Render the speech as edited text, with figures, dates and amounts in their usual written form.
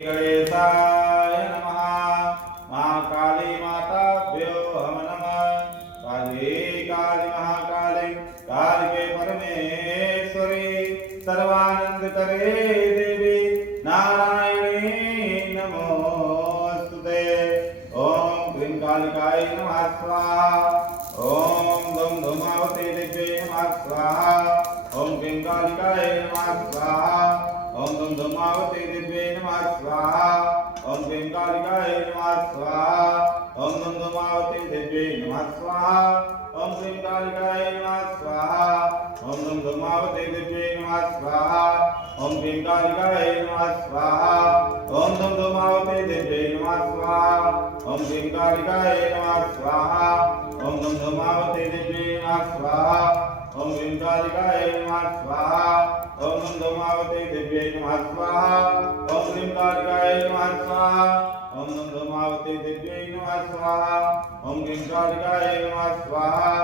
गणेशाय नमः। महाकाली माताभ्यो नमः। काली काली महाकाली कालिके परमेश्वरी सर्वानंदकरे देवी नारायणी नमोस्तुते। ओम क्लीं कालिकाय नमः स्वाहा। ओम धूम धूमावती दिव्यै नमः स्वाहा। ओम क्लीं कालिकाय नमः स्वाहा। ओम धूम धूमावती दिव्यै नमः स्वाहा। ओम क्लीं कालिकाय नमः स्वाहा। ओम धूम धूमावती दिव्यै नमः स्वाहा। ओम क्लीं कालिकाय नमः स्वाहा। ओम धूम धूमावती दिव्यै नमः स्वाहा। ओम क्लीं कालिकाय नमः स्वाहा। ओम धूम धूमावती दिव्यै नमः स्वाहा। ओम क्लीं कालिकाय नमः स्वाहा। ओम धूम धूमावती दिव्यै नमः स्वाहा। ओम क्लीं कालिकाय नमः स्वाहा। ओम धूम धूमावती दिव्यै नमः स्वाहा। ओम क्लीं कालिकाय नमः स्वाहा। ओम धूम धूमावती दिव्यै नमः स्वाहा। ओम क्लीं कालिकाय नमः स्वाहा।